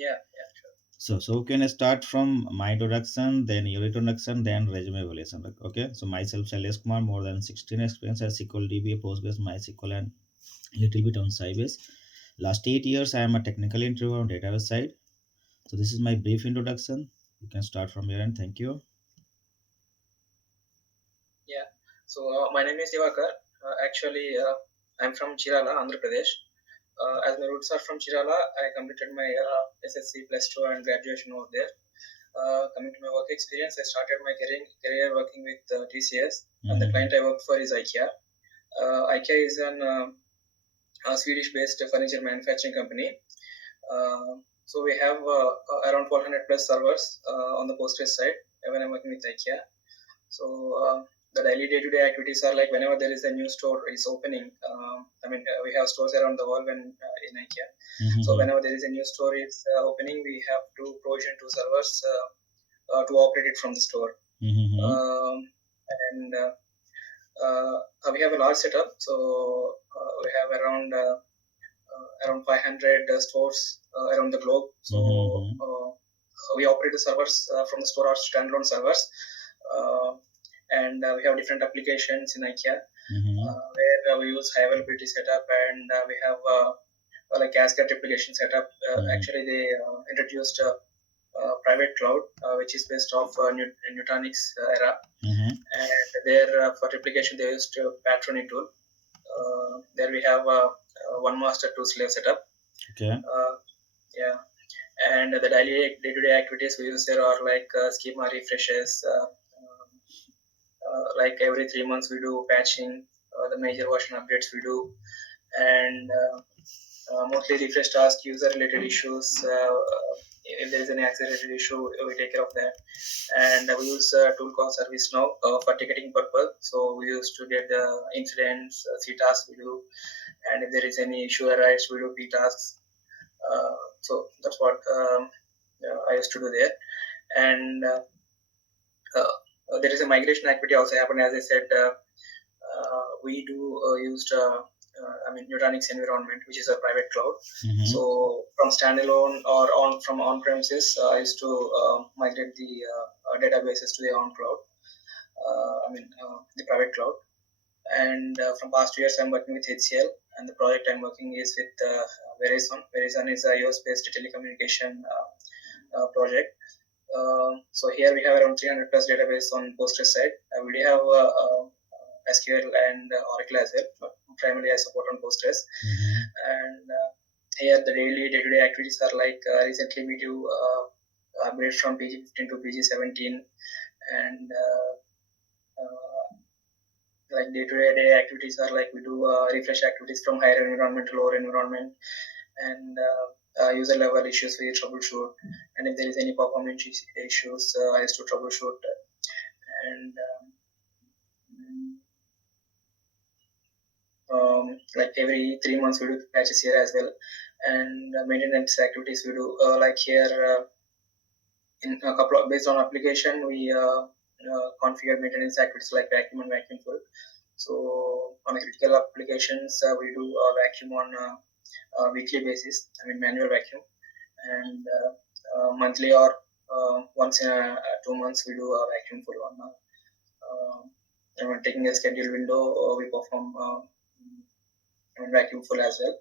Yeah, yeah, sure. So can I start from my introduction, then your introduction, then resume evaluation? Okay. So myself, Shailesh Kumar, more than 16 experience as SQL DB, Postgres, MySQL, and little bit on Sybase. Last 8 years, I am a technical interviewer on database side. So this is my brief introduction. You can start from here and thank you. Yeah. So my name is Divakar. Actually, I'm from Chirala, Andhra Pradesh. As my roots are from Chirala, I completed my SSC plus two and graduation over there. Coming to my work experience, I started my career working with TCS, and the client I work for is IKEA. IKEA is a Swedish-based furniture manufacturing company. So we have around 400 plus servers on the Postgres side when I'm working with IKEA. So the daily day-to-day activities are like whenever there is a new store is opening. We have stores around the world when in IKEA. So whenever there is a new store is opening, we have to provision two servers to operate it from the store. And we have a large setup. So we have around 500 stores around the globe. So we operate the servers from the store are standalone servers. And we have different applications in IKEA where we use high availability setup, and we have like Cascade replication setup. Actually, they introduced private cloud, which is based off Nutanix era, and there for replication they used Patroni tool. There we have one master, two slave setup. Okay. Yeah, and the daily day-to-day activities we use there are like schema refreshes. Like every 3 months we do patching, the major version updates we do, and mostly refresh task, user related issues. If there is any accelerated issue, we take care of that. And we use a tool called ServiceNow for ticketing purpose. So we used to get the incidents, C tasks we do, and if there is any issue arise, we do P tasks. So that's what I used to do there. And there is a migration activity also happened. As I said, we do used Nutanix environment, which is a private cloud. So from standalone or from on premises, I used to migrate the databases to the on cloud. The private cloud. And from past years, I'm working with HCL, and the project I'm working is with Verizon. Verizon is a US-based telecommunication project. So here we have around 300 plus database on Postgres side. We do have SQL and Oracle as well, but primarily I support on Postgres. And here the daily day-to-day activities are like recently we do upgrade from PG15 to PG17, and like day-to-day activities are like we do refresh activities from higher environment to lower environment, and user level issues we troubleshoot, and if there is any performance issues, I used to troubleshoot. And like every 3 months we do patches here as well, and maintenance activities we do like here in a couple of based on application we configure maintenance activities like vacuum and vacuum full. So on a critical applications we do vacuum on a weekly basis, manual vacuum, and monthly or once in 2 months we do a vacuum full on taking a scheduled window, we perform vacuum full as well.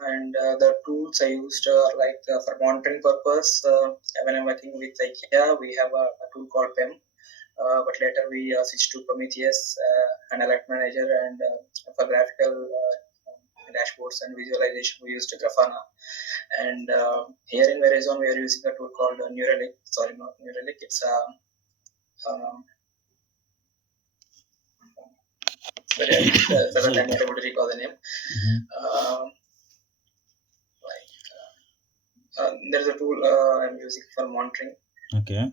And the tools I used are like for monitoring purpose. When I'm working with IKEA, we have a tool called PEM, but later we switched to Prometheus and Alert Manager, and for graphical dashboards and visualization we used Grafana. And here in Verizon we are using a tool called Neuralink. Sorry, not Neuralink. It's sorry, I'm not able to recall the name. There's a tool I'm using for monitoring. Okay.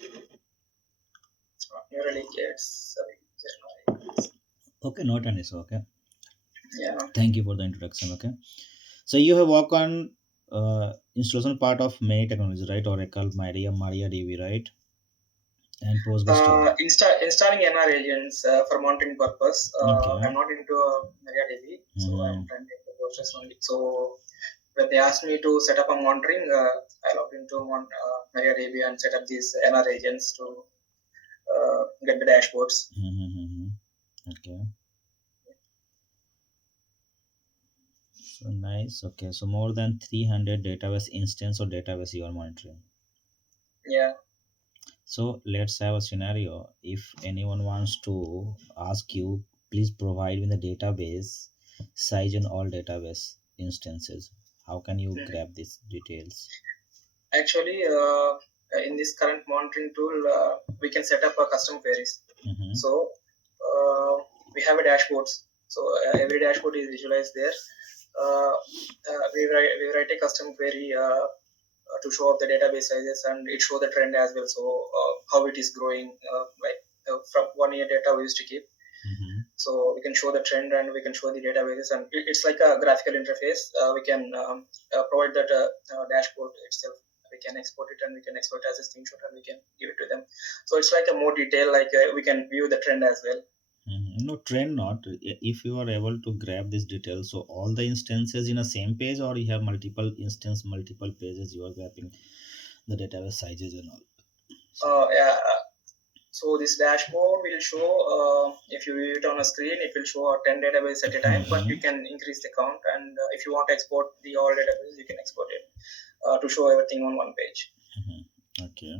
It's not Neuralink. It's Okay, not an issue. Okay. Yeah. Thank you for the introduction. Okay. So you have worked on installation part of many technologies, right? Oracle, MariaDB, right? And Postgres. Installing NR agents for monitoring purpose. Okay. I'm not into MariaDB, so I'm trying to Postgres only. So when they asked me to set up a monitoring, I logged into MariaDB and set up these NR agents to get the dashboards. Mm-hmm. Okay. So nice. Okay. So more than 300 database instance or database you are monitoring. Yeah. So let's have a scenario. If anyone wants to ask you, please provide me the database size and all database instances. How can you Mhm. grab these details? Actually, in this current monitoring tool, we can set up a custom queries. Mm-hmm. So we have a dashboards. So every dashboard is visualized there. We write a custom query to show up the database sizes, and it show the trend as well. So how it is growing, from 1 year data we used to keep. Mm-hmm. So we can show the trend and we can show the databases, and it's like a graphical interface. We can provide that dashboard itself. We can export it and we can export it as a screenshot and we can give it to them. So it's like a more detail, like we can view the trend as well. No, trend not. If you are able to grab this detail, so all the instances in a same page, or you have multiple instance, multiple pages, you are grabbing the database sizes and all. So, Yeah. So this dashboard will show, if you view it on a screen, it will show 10 database at a time, but you mm-hmm. can increase the count. And if you want to export the all database, you can export it to show everything on one page. Mm-hmm. Okay.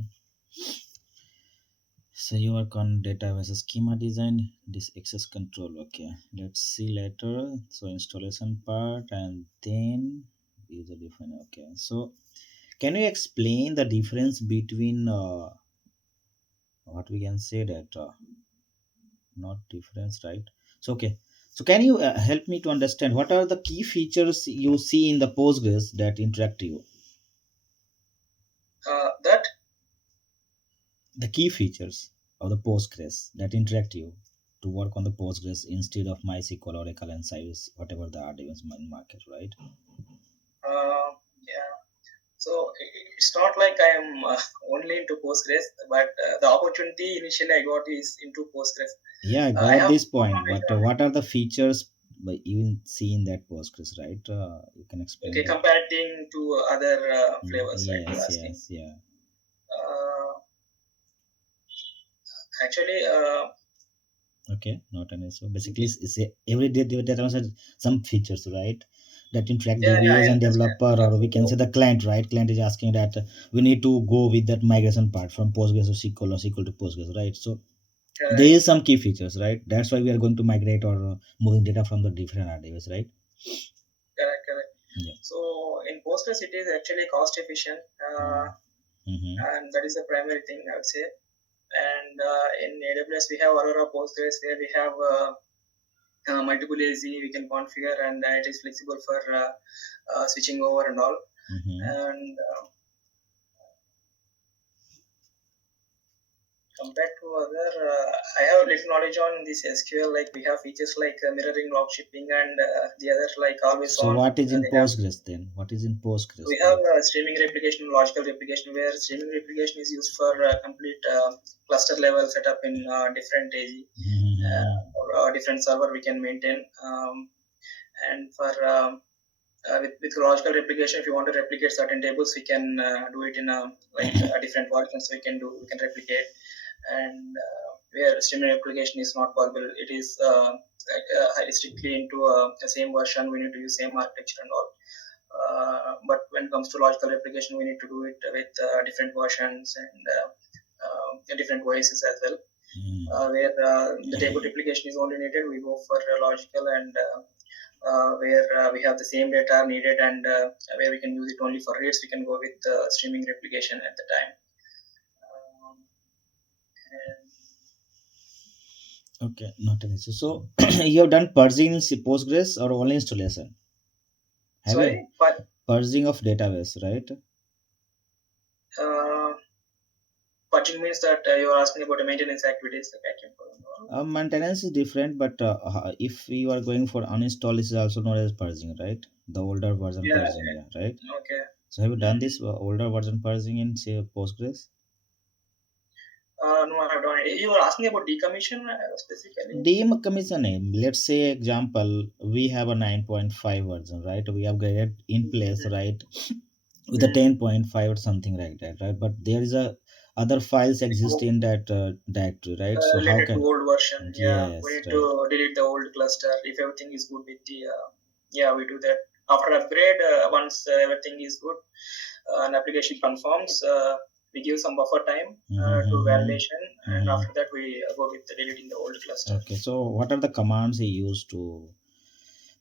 So you work on database schema design, this access control. Okay. Let's see later. So installation part and then user define. Okay. So can you explain the difference between what we can say that not difference, right? So okay. So can you help me to understand what are the key features you see in the Postgres that interact you? That The key features of the Postgres that interact you to work on the Postgres instead of MySQL, Oracle, and Cyrus, whatever the RDBs in market, right? Yeah. So it's not like I am only into Postgres, but the opportunity initially I got is into Postgres. Yeah, I I got have this more point, knowledge but on, what are the features you see in that Postgres, right? You can explain okay, that. comparing to other flavors, right? You're Yes, asking. yes, yeah. Uh, Actually, Okay, not an issue. Basically, it's every data has some features, right? That interact yeah, I DBAs and understand. developer, or we can say So, the client, right? Client is asking that we need to go with that migration part from Postgres to SQL or SQL to Postgres, right? So there correct, is some key features, right? That's why we are going to migrate or moving data from the different RDBs, right? correct. Yeah. So in Postgres, it is actually cost efficient, Mm-hmm. and that is the primary thing I would say. And in AWS, we have Aurora Postgres where we have multiple AZ we can configure, and it is flexible for switching over and all. Mm-hmm. And compared to other, I have little knowledge on this SQL. Like we have features like mirroring, log shipping, and the other like always So on. what is in They have. Postgres then? What is in Postgres We have then? streaming replication, logical replication, where streaming replication is used for complete cluster level setup in different AZ Mm-hmm. or different server we can maintain. And for with logical replication, if you want to replicate certain tables, we can do it in a different versions. We can replicate, and where streaming replication is not possible, it is strictly into the same version. We need to use same architecture and all. But when it comes to logical replication, we need to do it with different versions and different voices as well. Where the table replication is only needed, we go for logical, and where we have the same data needed, and where we can use it only for reads, we can go with streaming replication at the time. Um, and, Okay, not an issue. So you have done purging in Postgres or only installation? Have you? sorry, but Purging of database, right? uh, purging means that you are asking about the maintenance activities, like I can Maintenance is different, but if you are going for uninstall, this is also known as purging, right? The older version yeah, purging, yeah, right? okay. So have you done Mm. this older version purging in say Postgres? No, I don't. You were asking about decommission specifically. Decommissioning, let's say example, we have a 9.5 version, right? We have graded in place, Mm-hmm. right, with a 10.5 or something like that, right? But there is a other files exist in that directory, right? So how Related to can, old version. Yeah, we yes, need to right. delete the old cluster if everything is good with the. Yeah, we do that after upgrade. Once everything is good, an application conforms. We give some buffer time to Mm-hmm. validation, and Mm-hmm. after that we go with deleting the old cluster. Okay, so what are the commands you use to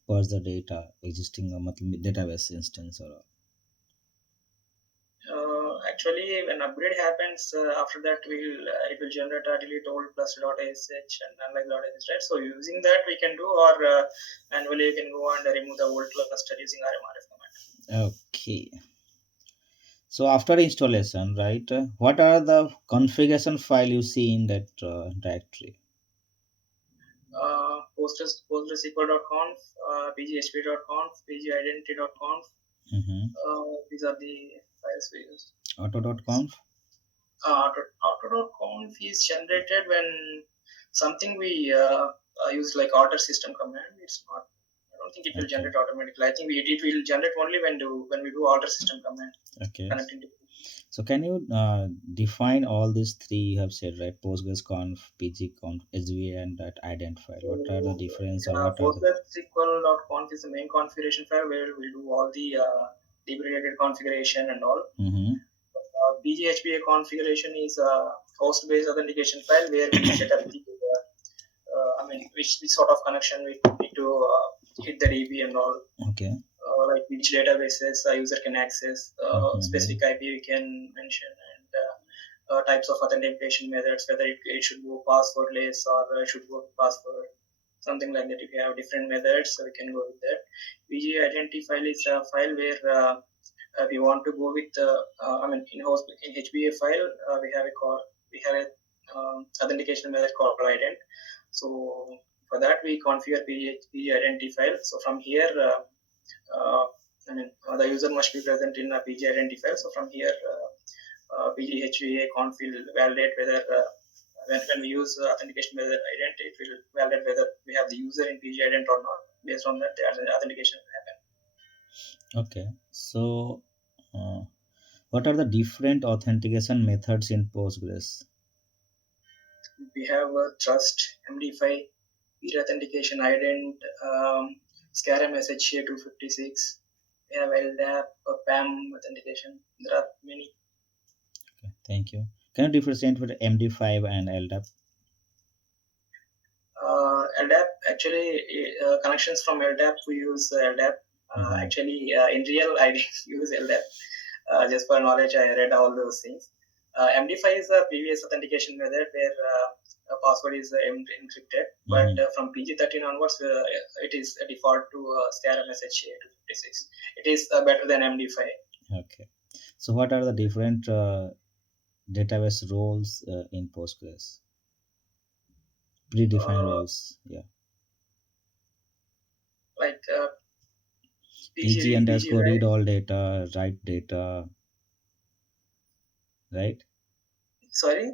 parse the data existing database instance or Actually, when upgrade happens, after that it will generate a delete old cluster.sh and analyze.sh, right? So using that we can do, or manually you can go and remove the old cluster using rmrf command. okay. So after installation, right, what are the configuration file you see in that directory? Postgresql.conf, pghp.conf, pgidentity.conf. Mm-hmm. These are the files we use. Auto.conf. Auto.conf is generated when something we use like order system command. It's not. I don't think it will Okay. generate automatically. I think it will generate only when we do order system command Okay. connecting to. So can you define all these three you have said, right? PostgresConf, PGConf, SVA, and that ident file. So What are the difference or yeah, what are the? PostgreSQL.conf is the main configuration file where we'll do all the deprecated configuration and all. Mm-hmm. BGHBA configuration is a host-based authentication file where we set up the which sort of connection we need to hit the DB and all, Okay. like which databases a user can access, Mm-hmm. specific IP we can mention, and types of authentication methods, whether it should go passwordless or it should go password, something like that. If you have different methods, so we can go with that. VG identity file is a file where we want to go with, in host in HBA file, we have a authentication method called ident. So for that we configure PG identity file. So from here, the user must be present in a PG identity file. So from here, PGHVA conf will validate whether when we use authentication method ident, it will validate whether we have the user in PG ident or not. Based on that, the authentication will happen. Okay. So, uh, what are the different authentication methods in Postgres? We have trust, MD5, peer authentication ident, SCARM SHA-256. We have LDAP, PAM authentication. There are many. Okay, thank you. Can you differentiate with MD5 and LDAP? LDAP, actually, connections from LDAP, we use LDAP. Mm-hmm. Actually, in real, I didn't use LDAP. Just for knowledge, I read all those things. MD5 is a previous authentication method where a password is encrypted, but Mm-hmm. from PG13 onwards, it is a default to SCARM SHA-256. It is better than MD5. Okay. So, what are the different database roles in Postgres? Predefined Uh, roles. Yeah. like PG PG read, PG underscore read write. all data, write data, right? Sorry.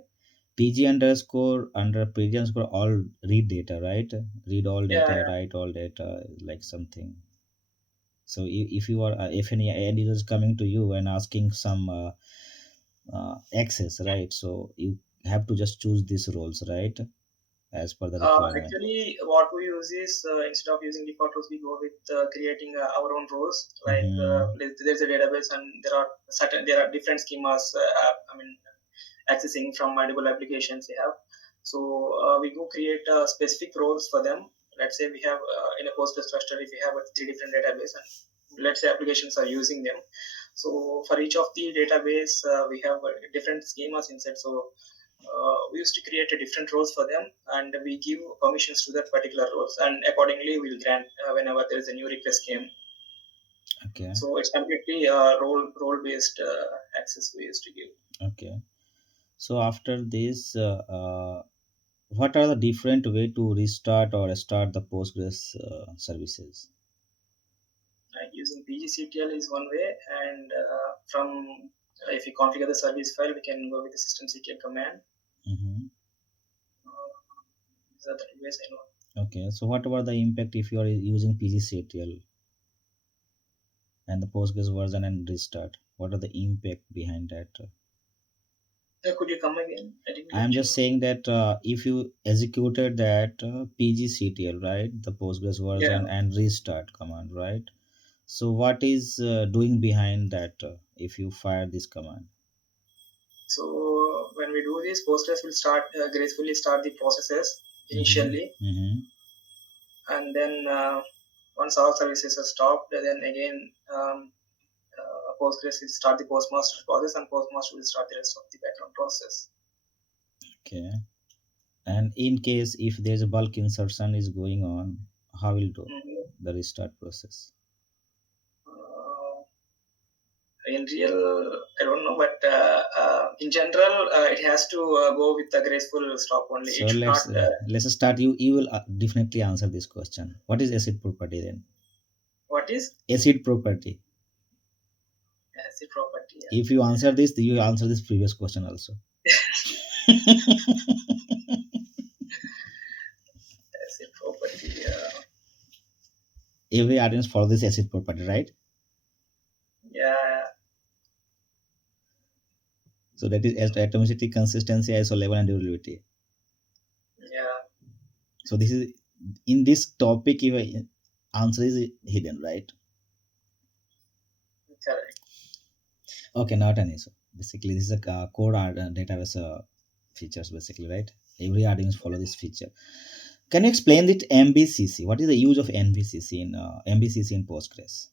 PG underscore under PG underscore all read data, right? Read all Yeah, data, yeah. write all data, like something. So if you are if any end user is coming to you and asking some access, right? So you have to just choose these roles, right, as per the requirement. Actually, what we use is instead of using default rows, we go with creating our own rows. Like Mm-hmm. there's a database, and there are different schemas. Accessing from multiple applications we have. So we go create specific roles for them. Let's say we have in a Postgres cluster, if we have three different database, and let's say applications are using them. So for each of the database, we have different schemas inside. So we used to create a different roles for them, and we give permissions to that particular roles, and accordingly we'll grant whenever there is a new request came. Okay. So it's completely role based access we used to give. Okay. So after this, what are the different way to restart or start the Postgres services? Using pgctl is one way, and from if you configure the service file, we can go with the systemctl command. Mm-hmm. These are the two ways I know. Okay, so what about the impact if you are using pgctl and the postgres version and restart? What are the impact behind that? Could you come again? I didn't I'm get just you. saying that if you executed that pgctl, right, the postgres Yeah. version and restart command, right? So what is doing behind that if you fire this command? So when we do this, Postgres will start gracefully start the processes Mm-hmm. initially, Mm-hmm. and then once all services are stopped, then again Postgres will start the postmaster process, and postmaster will start the rest of the background process. Okay. And in case if there's a bulk insertion is going on, how will do Mhm. the restart process? Uh, in real, I don't know, but in general, it has to go with the graceful stop only. So It should not. let's start. You will definitely answer this question. What is acid property then? What is Acid property. acid property? Yeah. If you answer this, you answer this previous question also. Acid property. Every audience follow this acid property, right? Yeah. So that is atomicity, consistency, ISO level, and durability. Yeah. So this is in this topic. Your answer is hidden, right? Correct. Okay, not an issue. Basically, this is a core database features. Basically, right? Every audience follow this feature. Can you explain it MBCC? What is the use of MBCC in Postgres?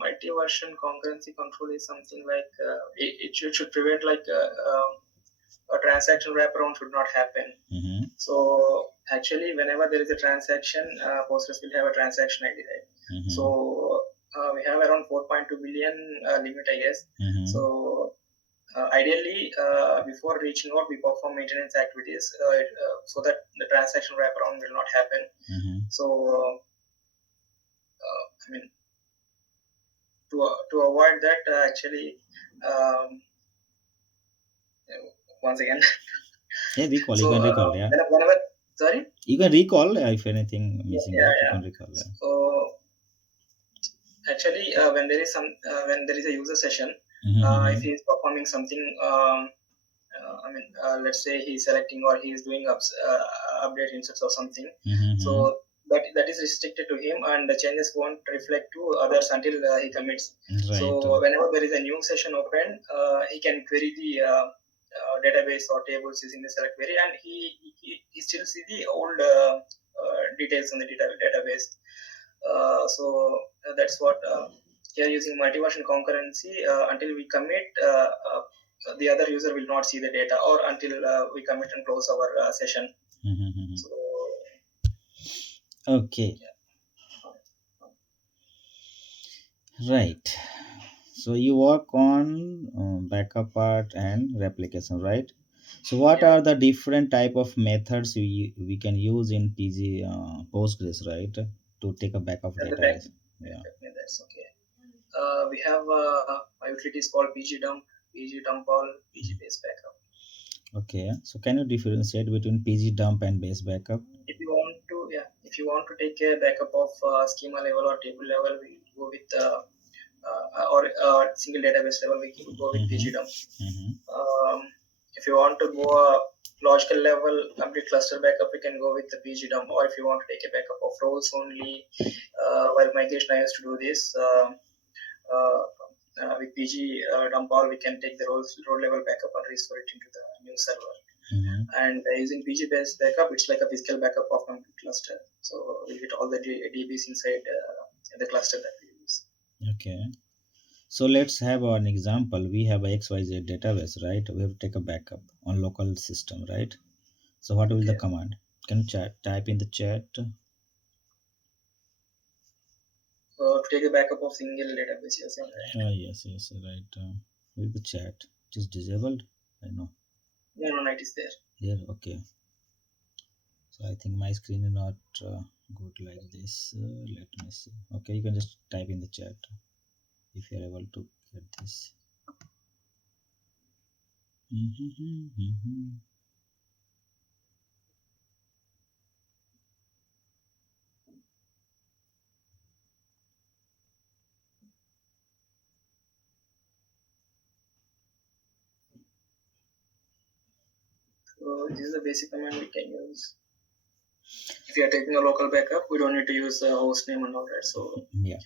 Multi-version concurrency control is something like it should prevent like a transaction wraparound should not happen. Mm-hmm. So actually, whenever there is a transaction, Postgres will have a transaction ID, right? Mm-hmm. So we have around 4.2 billion limit, I guess. Mm-hmm. So ideally, before reaching out, we perform maintenance activities so that the transaction wraparound will not happen. Mm-hmm. So I mean, to avoid that, actually, um, once again. Yeah, recall. You So can recall. Yeah, whenever, sorry. you can recall if anything Yeah, missing yeah, out. You yeah. can recall. Yeah. So actually, when there is a user session, if Mm-hmm. he is performing something, let's say he's selecting or he is doing update inserts or something. Mm-hmm. So that is restricted to him, and the changes won't reflect to others until he commits. Right. So whenever there is a new session open, he can query the database or tables using the select query, and he still see the old details on the database. That's what here using multi-version concurrency until we commit. The other user will not see the data or until we commit and close our session. Mm-hmm. So Okay. yeah. Right. So you work on backup part and replication, right? So what Yeah, are the different type of methods we can use in PG Postgres, right, to take a backup the database? Yeah. backup methods. Okay. We have a utilities called pg dump, pg dump all, pg base backup. Okay. So can you differentiate between PG dump and base backup? If you want to take a backup of schema level or table level, we go with or single database level, we go with Mm-hmm. pg dump. Mm-hmm. Um, if you want to go a logical level complete cluster backup, we can go with the pg dump. Or if you want to take a backup of roles only, while migration I used to do this. Uh, with PG dump all, we can take the role level backup and restore it into the new server. Mm-hmm. And using PG based backup, it's like a physical backup of complete cluster. So we get all the DBs inside the cluster that we use. Okay. So let's have an example. We have a XYZ database, right? We have to take a backup on local system, right? So what will the Okay. command? Can you type in the chat? So to take a backup of single database, you're saying, right? Yes, yes, right. With the chat, it is disabled. I know. No, no, it is there. There, okay. So I think my screen is not good like this. Let me see. Okay, you can just type in the chat if you're able to get this. So this is the basic command we can use. If you are taking a local backup, we don't need to use the host name and all that. So Yeah.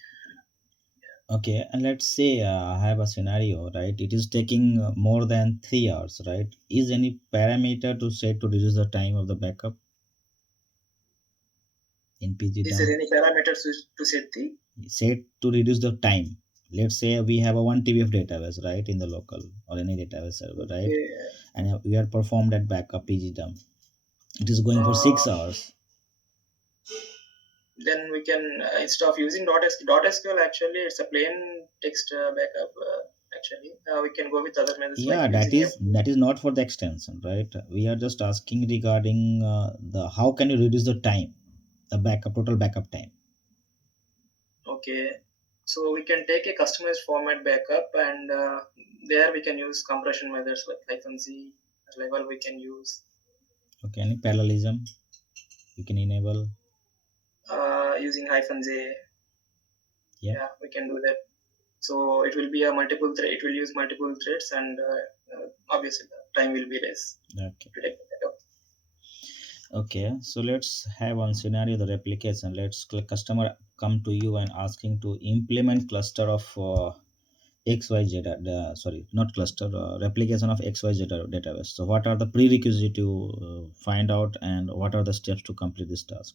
Okay, and let's say I have a scenario, right? It is taking more than 3 hours, right? Is any parameter to set to reduce the time of the backup in PG is there dump? any parameters to set the? Set to reduce the time. Let's say we have a 1 TB of database, right, in the local or any database server, right? Okay. And we are performed that backup PG dump. It is going for Uh, 6 hours. then we can instead of using .sql, actually it's a plain text backup. Actually, we can go with other methods like Yeah, that using is that is not for the extension, right? We are just asking regarding the how can you reduce the time, the backup total backup time. Okay, so we can take a customized format backup, and there we can use compression methods like -z level we can use. Okay, any parallelism you can enable. Using -j. Yeah. Yeah, we can do that. So it will be a multiple thread. It will use multiple threads, and obviously the time will be less Okay. to take the backup. Okay, so let's have one scenario the replication. Let's customer come to you and asking to implement cluster of XYZ. Sorry, not cluster. Replication of XYZ database. So what are the prerequisites to find out, and what are the steps to complete this task?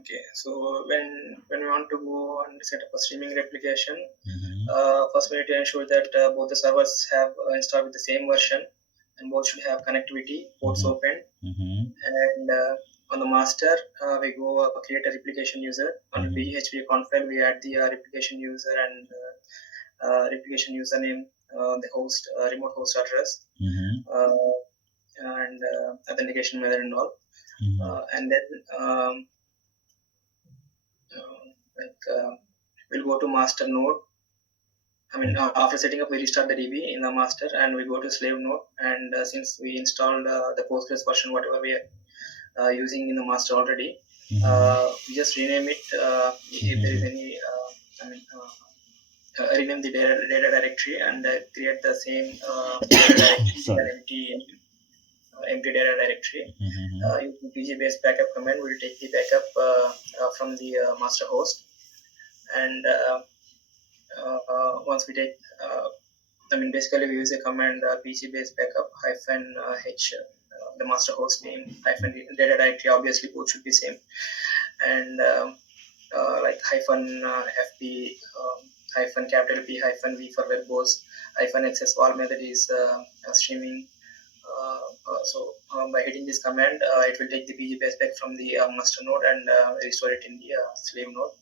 Okay, so when we want to go and set up a streaming replication, Mm-hmm. first we need to ensure that both the servers have installed with the same version, and both should have connectivity, ports Mm-hmm. open, Mm-hmm. and on the master we go create a replication user. On Mm-hmm. php config we add the replication user and replication username, the host remote host address, Mm-hmm. uh, and authentication method and all, Mm-hmm. and then like we'll go to master node. I mean, after setting up, we restart the DB in the master, and we go to slave node. And since we installed the Postgres version, whatever we are using in the master already, we just rename it. If there is Mm-hmm. any, I mean, rename the data directory and create the same data directory with an Sorry. empty data directory. Mm-hmm. Using pg-based backup command, we'll take the backup from the master host, and once we take, basically we use a command pg-based backup -h, the master host name hyphen data directory. Obviously, both should be same, and like -fp, capital P -v for web host, -xs wall method is streaming. By hitting this command, it will take the PG base back from the master node and restore it in the slave node.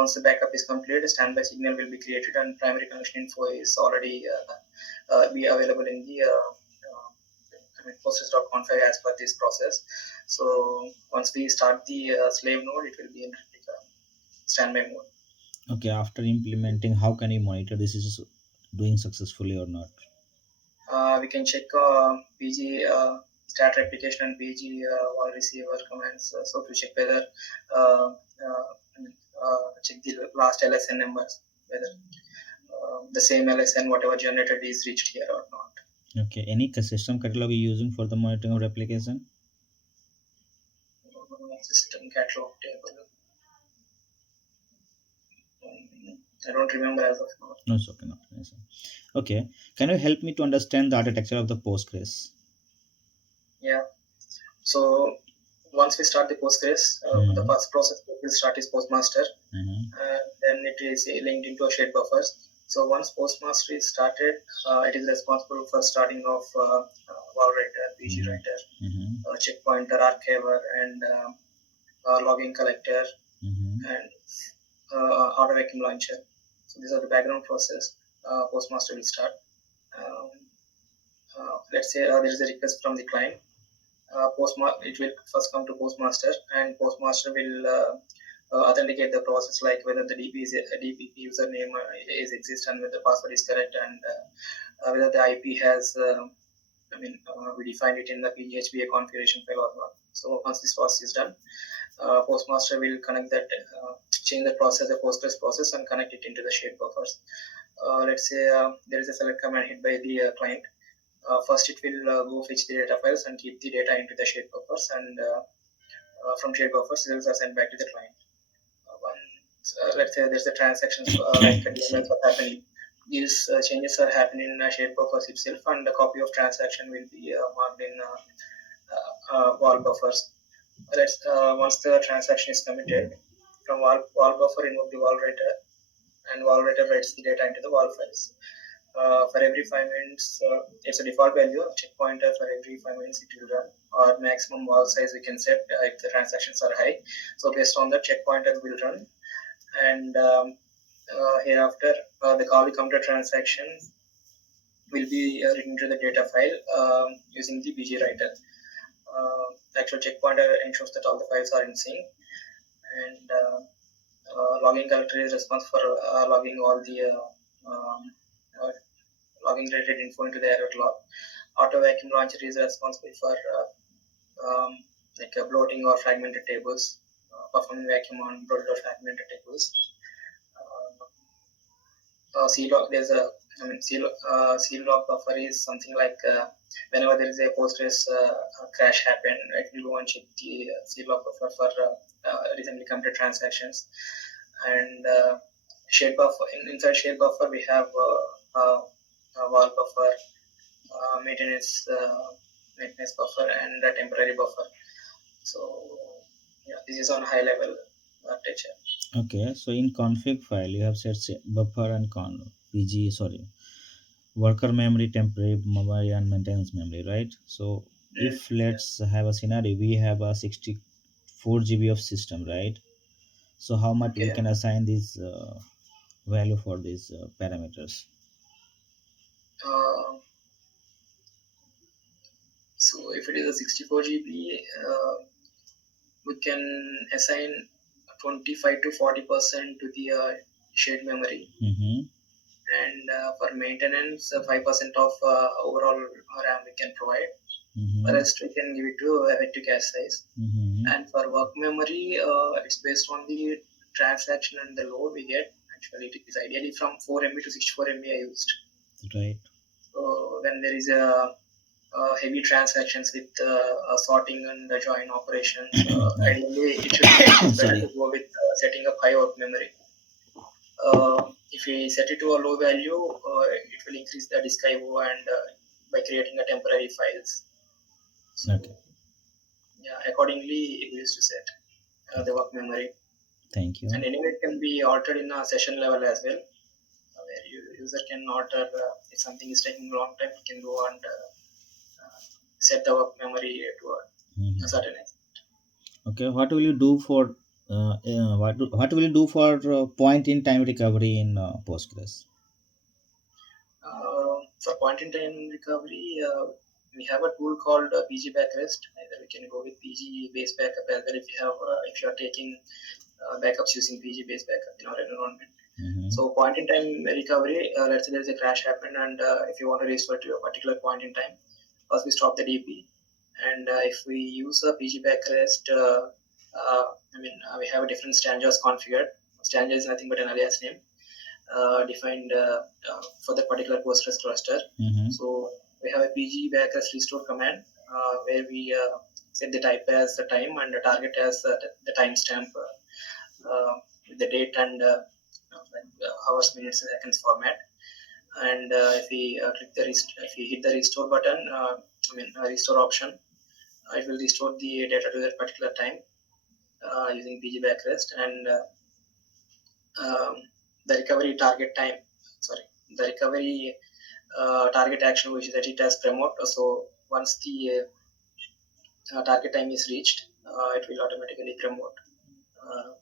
Once the backup is complete, a standby signal will be created, and primary connection info is already be available in the process.config as per this process. So once we start the slave node, it will be in standby mode. Okay, after implementing, how can you monitor this is doing successfully or not? We can check PG stat replication and PG wall receiver commands. So to check whether check the last LSN numbers, whether the same LSN whatever generated is reached here or not. Okay, any system catalog you using for the monitoring of replication? System catalog table. I don't remember as of now. No, it's okay. No, yes, sir. Okay, can you help me to understand the architecture of the Postgres? Yeah. So once we start the Postgres, the Mm-hmm. first process will start is Postmaster. Mm-hmm. Then it is linked into a shared buffers. So once Postmaster is started, it is responsible for starting off WoW writer, PG writer, Mm-hmm. checkpointer, archiver, and logging collector, Mm-hmm. and auto vacuum launcher. So these are the background process. Postmaster will start. Um, let's say there is a request from the client. It will first come to Postmaster, and Postmaster will authenticate the process, like whether the DB is a DB username is exist and whether the password is correct, and whether the IP has. We define it in the PGHBA configuration file or not. So once this process is done, Postmaster will connect that, change the process, the Postgres process, and connect it into the shared buffers. Let's say there is a select command hit by the client. First, it will go fetch the data files and keep the data into the shared buffers, and from shared buffers, results are sent back to the client. Let's say there's a transactions like DMLs are happening. These changes are happening in shared buffers itself, and the copy of transaction will be marked in wall buffers. Once the transaction is committed, from wall buffer invoke the wall writer, and wall writer writes the data into the wall files. For every 5 minutes, it's a default value, check pointer for every 5 minutes it will run, or maximum wall size we can set if the transactions are high. So based on that, check pointer will run, and hereafter the call counter transactions will be written to the data file using the BG writer. The actual check pointer ensures that all the files are in sync, and logging collector is responsible for logging all the uh, logging related info into the error log. Auto vacuum launcher is responsible for like bloating or fragmented tables, performing vacuum on bloated or fragmented tables. C-log, there's a, I mean, C-log buffer is something like whenever there is a Postgres crash happen, it will go and check the C-log buffer for recently completed transactions. And shared buffer, inside shared buffer, we have wall buffer, maintenance buffer, and a temporary buffer. So yeah, this is on high level architecture. Okay, so in config file you have set buffer and pg, sorry, worker memory, temporary memory, and maintenance memory, right? So Mm, if let's have a scenario, we have a 64 GB of system, right? So how much we okay. can assign this value for these parameters? Uh, so if it is a 64 GB, we can assign 25 to 40% to the shared memory, Mm-hmm. and for maintenance, 5% of overall RAM we can provide. Mm-hmm. Rest we can give it to effective cache size. Mm-hmm. And for work memory, it's based on the transaction and the load we get. Actually, it is ideally from 4 MB to 64 MB I used. Right. So when there is a heavy transactions with sorting and the join operations, Yeah. ideally it is better Sorry. to go with setting up high work memory. If we set it to a low value, it will increase the disk IO and by creating a temporary files. So Okay. yeah, accordingly we used to set the Okay. work memory. Thank you. And anyway, it can be altered in a session level as well, where user can alter if something is taking a long time, you can go and set the work memory to a Mhm. certain extent. Okay, what will you do for what will you do for point in time recovery in Postgres? For point in time recovery, we have a tool called PG backrest. Either we can go with PG base backup as well if you are taking backups using PG base backup in our environment. Mm-hmm. So point in time recovery, let's say there's a crash happened, and if you want to restore to a particular point in time, first we stop the DP, and if we use a PG backrest, we have different stanzas configured. Stanza is nothing but an alias name defined for the particular Postgres cluster. Mm-hmm. So we have a PG backrest restore command where we set the type as the time and the target as the timestamp with the date and hours, minutes, and seconds format. And if we if we hit the restore button, restore option, it will restore the data to that particular time using PG backrest, and um, the recovery target time. Sorry, the recovery target action which is set it as promote. So once the target time is reached, it will automatically promote. Uh,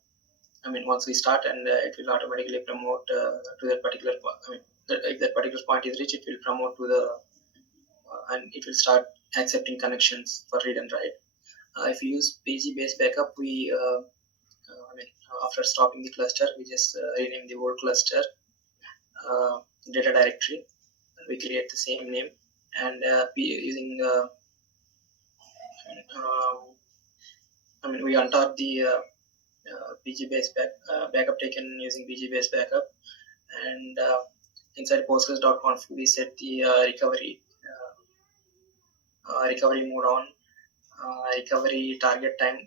once we start, and it will automatically promote to that particular point. If that particular point is reached, it will promote to the and it will start accepting connections for read and write. If we use PG based backup, we after stopping the cluster, we just rename the whole cluster data directory. We create the same name, and using we untap the PG based backup taken using PG based backup, and inside Postgres.conf we set the recovery. recovery mode on, recovery target time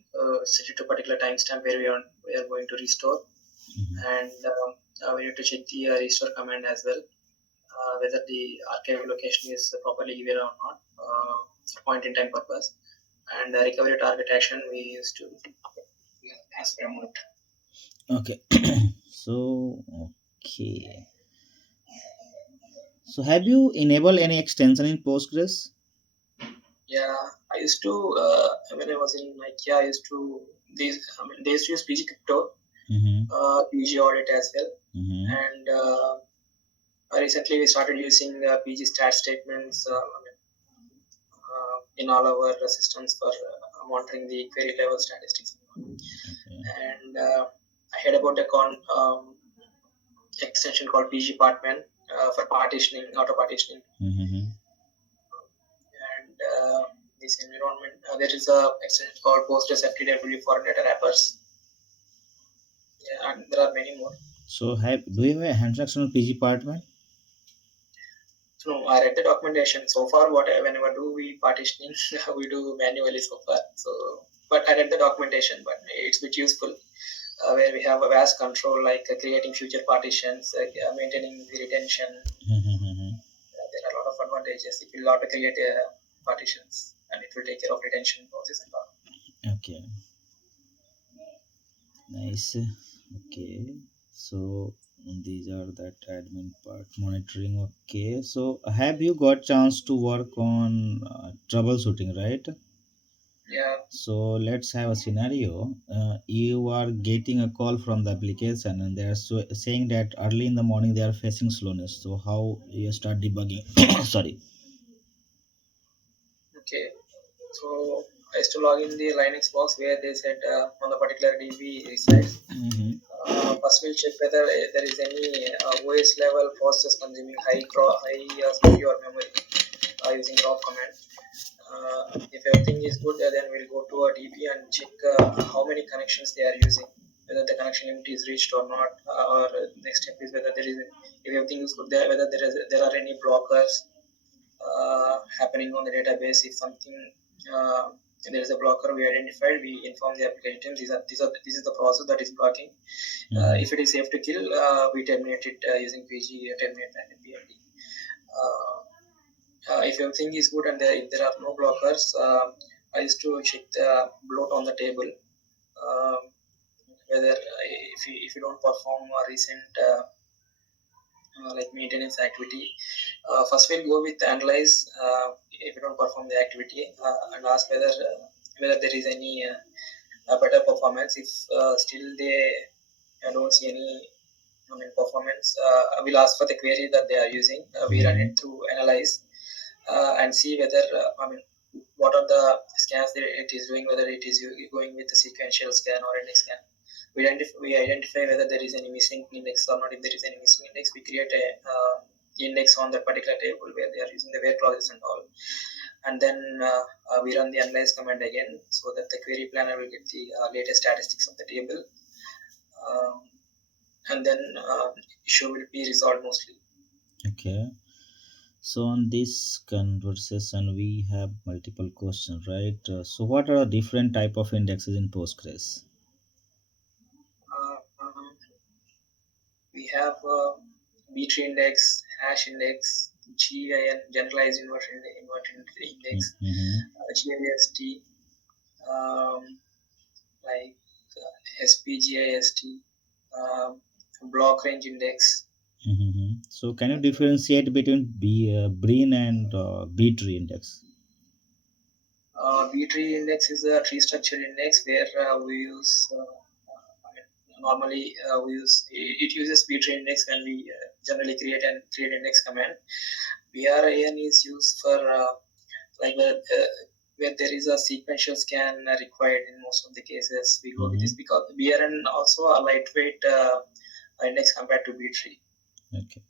set it to a particular timestamp where we are going to restore, Mhm. and we need to check the restore command as well, whether the archive location is properly given or not for point in time purpose, and recovery target action we used to as per amount. Okay. So, okay. So, have you enabled any extension in Postgres? Yeah, I used to when I was in IKEA, I used to these I mean they used to use PG crypto, Mm-hmm. PG audit as well, Mm-hmm. and recently we started using PG stat statements in all our systems for monitoring the query level statistics. Okay. And I heard about a extension called PG Partman for partitioning, auto partitioning, Mm-hmm. and this environment. There is a extension called Postgresql for data wrappers. Yeah, and there are many more. So, do you have a hands on PG Partman? So no, I read the documentation. So far, what whenever do we partitioning, we do manually so far. So, but I read the documentation, but it's a bit useful where we have a vast control like creating future partitions, maintaining the retention. Mm-hmm. There are a lot of advantages. It will auto create partitions and it will take care of retention process and all. Okay. Nice. Okay. So these are that admin part monitoring. Okay. So have you got chance to work on troubleshooting, right? Yeah. So let's have a scenario. You are getting a call from the application and they are saying that early in the morning they are facing slowness. So how you start debugging? Sorry. Okay. So I used to log in the Linux box where they said on the particular DB resides. Mm-hmm. First, we'll check whether there is any OS level process consuming high CPU or memory using drop command. If everything is good, then we'll go to a DB and check how many connections they are using, whether the connection limit is reached or not. Or next step is whether there is, if everything is good there, whether there are any blockers happening on the database. If something uh, there is a blocker we identified, we inform the application team. This is the process that is blocking. Mm-hmm. If it is safe to kill, we terminate it using PG terminate and PMD. If everything is good and if there are no blockers, I used to check the bloat on the table. Um, whether if you don't perform a recent like maintenance activity, first we'll go with analyze if you don't perform the activity and ask whether there is any better performance. If still they don't see any performance, we'll ask for the query that they are using. We run Mm-hmm. it through analyze and see whether what are the scans that it is doing, whether it is going with a sequential scan or index scan. We identify whether there is any missing index or not. If there is any missing index, we create a index on that particular table where they are using the where clauses and all. And then we run the analyze command again so that the query planner will get the latest statistics of the table. Um, and then issue will be resolved mostly. Okay. So on this conversation, we have multiple questions, right? So what are the different type of indexes in Postgres? Um, we have B-tree index, hash index, GIN, generalized inverted index, Mm-hmm. GIST, um, like SPGIST, um, block range index. Mm-hmm. So can you differentiate between Breen and B-tree index? B-tree index is a tree structure index where we use normally we use it uses B-tree index when we generally create index command. BRAN is used for like where there is a sequential scan required in most of the cases. We go with Mm-hmm. this because BRN also a lightweight index compared to B-tree. Okay.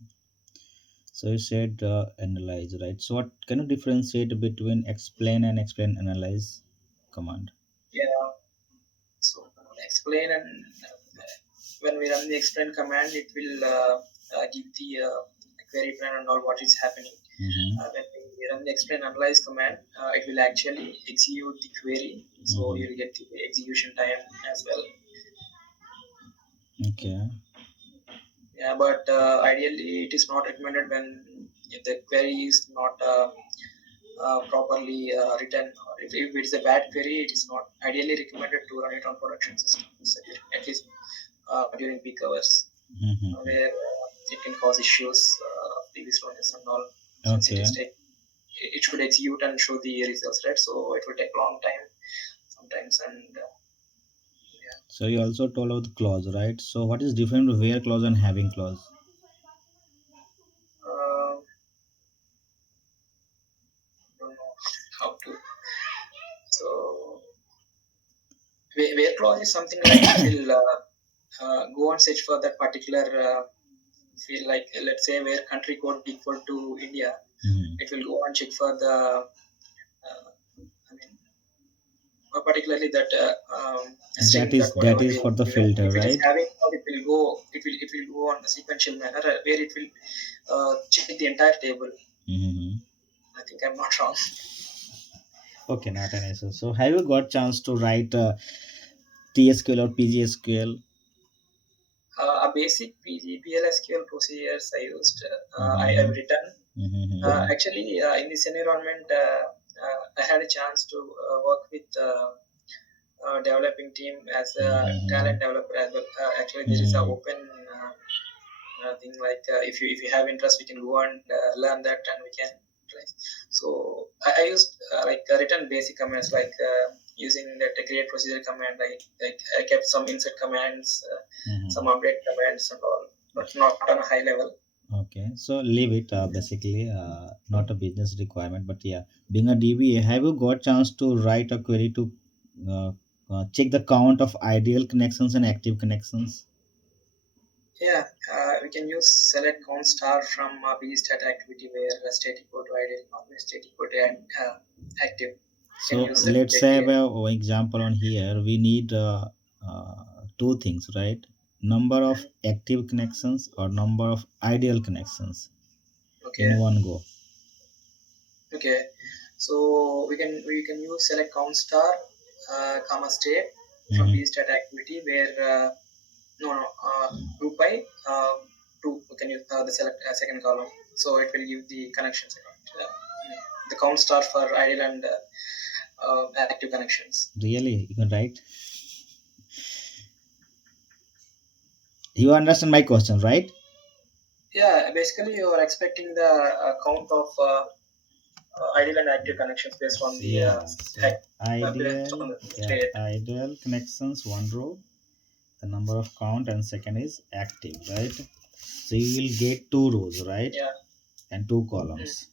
So you said analyze, right? So what can you differentiate between explain and explain analyze command? Yeah. So explain and when we run the explain command, it will give the query plan and all what is happening. Mm-hmm. When you run the explain analyze command, it will actually execute the query. So Mm-hmm. you'll get the execution time as well. Okay. Yeah, but ideally it is not recommended when if the query is not properly written, or if it's a bad query, it is not ideally recommended to run it on production systems, at least during peak hours, Mm-hmm. where it can cause issues, PV slowness and all, since Okay. it should execute and show the results, right? So it will take long time sometimes, and yeah. So you also told about the clause, right? So what is different with where clause and having clause? Uh, don't know how to. So where clause is something like it will go and search for that particular field, like let's say where country code equal to India, Mm-hmm. it will go and check for the I mean particularly that That string, that is whatever that is we for the give it. filter, If it is right? having, it will go on a sequential manner, where it will check the entire table. Mm-hmm. I think I'm not wrong. Okay, not an issue. So have you got chance to write TSQL or PGSQL? A basic PLSQL procedures I used, I have Mm-hmm. written. Mm-hmm. Actually, in this environment, I had a chance to work with developing team as a Mm-hmm. talent developer as well. Actually, there is a Mm-hmm. open thing, like if you have interest, we can go and learn that, and we can try. So I used written basic commands, like using that create procedure command. I kept some insert commands, some Mm-hmm. update commands and all, but not on a high level. Okay, so leave it basically not a business requirement, but yeah, being a DBA, have you got chance to write a query to uh, check the count of ideal connections and active connections? Yeah, we can use select count star from busy stat activity, where state equal to idle, always state equal to active. You can So use that let's check say have here. a example on here. We need two things, right? Number of Mhm. active connections or number of ideal connections in Okay, one go. okay. So we can use select count star, comma state from Mm-hmm. busy stat activity, where no no group by two. We can use the select second column, so it will give the connections. The count star for idle and active connections. Really, you can write. You understand my question, right? Yeah, basically you are expecting the count of idle and active connections based on the Yeah. So based ideal, on the yeah, state. ideal connections one row, the number of count, and second is active, right? So you will get two rows, right, Yeah. and two Mm. columns.